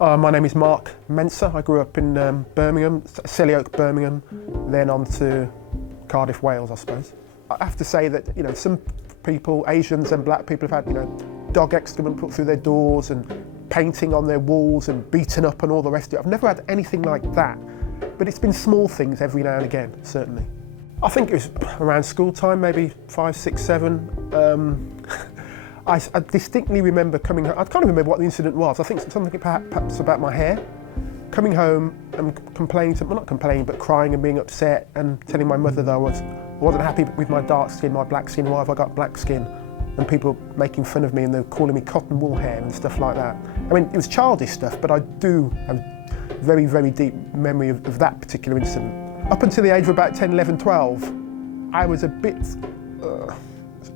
My name is Mark Mensah. I grew up in Birmingham, Selly Oak, Birmingham, then on to Cardiff, Wales, I suppose. I have to say that, some people, Asians and black people, have had, dog excrement put through their doors and painting on their walls and beaten up and all the rest of it. I've never had anything like that, but it's been small things every now and again, certainly. I think it was around school time, maybe 5, 6, 7. I distinctly remember coming home. I can't remember what the incident was. I think something perhaps about my hair. Coming home and not complaining, but crying and being upset and telling my mother that I wasn't happy with my dark skin, my black skin, why have I got black skin? And people making fun of me and they were calling me cotton wool hair and stuff like that. I mean, it was childish stuff, but I do have very, very deep memory of that particular incident. Up until the age of about 10, 11, 12, I was a bit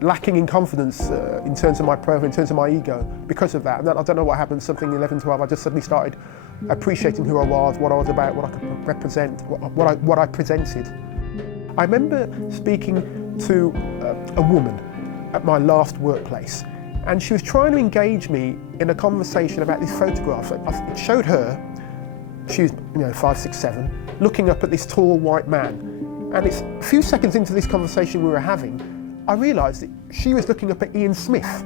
lacking in confidence in terms of my profile, in terms of my ego, because of that. And then, I don't know what happened, something 11, 12, I just suddenly started appreciating who I was, what I was about, what I could represent, what I presented. I remember speaking to a woman at my last workplace, and she was trying to engage me in a conversation about these photographs. It showed her, she was 5, 6, 7, looking up at this tall white man. And it's a few seconds into this conversation we were having, I realised that she was looking up at Ian Smith,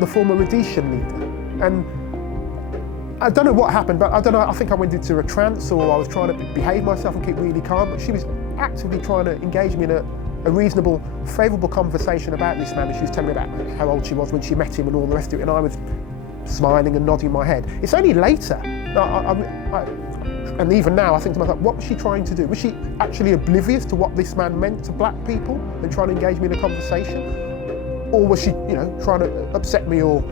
the former Rhodesian leader. And I don't know what happened, but I think I went into a trance, or I was trying to behave myself and keep really calm, but she was actively trying to engage me in a reasonable, favourable conversation about this man, and she was telling me about how old she was when she met him and all the rest of it, and I was smiling and nodding my head. It's only later, and even now I think to myself, what was she trying to do? Was she actually oblivious to what this man meant to black people and trying to engage me in a conversation? Or was she, trying to upset me or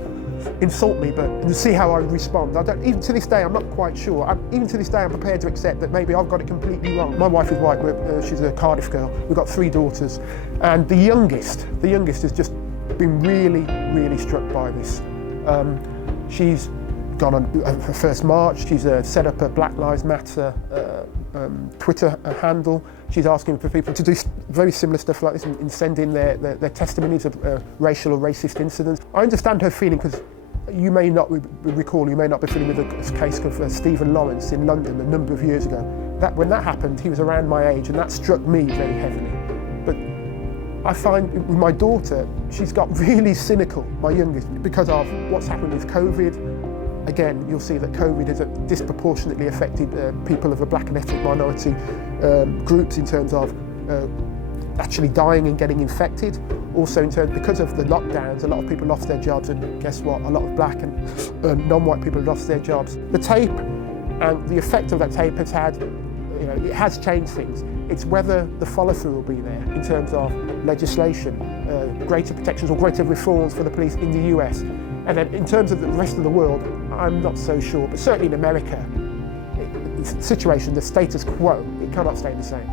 insult me, but to see how I would respond? Even to this day, I'm not quite sure. Even to this day, I'm prepared to accept that maybe I've got it completely wrong. My wife is white, she's a Cardiff girl. We've got 3 daughters. And the youngest has just been really, really struck by this. She's gone on her first march. She's set up a Black Lives Matter Twitter handle. She's asking for people to do very similar stuff like this and send in their testimonies of racial or racist incidents. I understand her feeling, because you may not recall, you may not be familiar with a case of Stephen Lawrence in London a number of years ago. When that happened, he was around my age, and that struck me very heavily. But I find with my daughter, she's got really cynical, my youngest, because of what's happened with COVID. Again, you'll see that COVID has disproportionately affected people of the black and ethnic minority groups in terms of actually dying and getting infected. Also, because of the lockdowns, a lot of people lost their jobs, and guess what? A lot of black and non-white people lost their jobs. The tape and the effect of that tape has had, it has changed things. It's whether the follow-through will be there in terms of legislation, greater protections or greater reforms for the police in the US. And then in terms of the rest of the world, I'm not so sure, but certainly in America, the situation, the status quo, it cannot stay the same.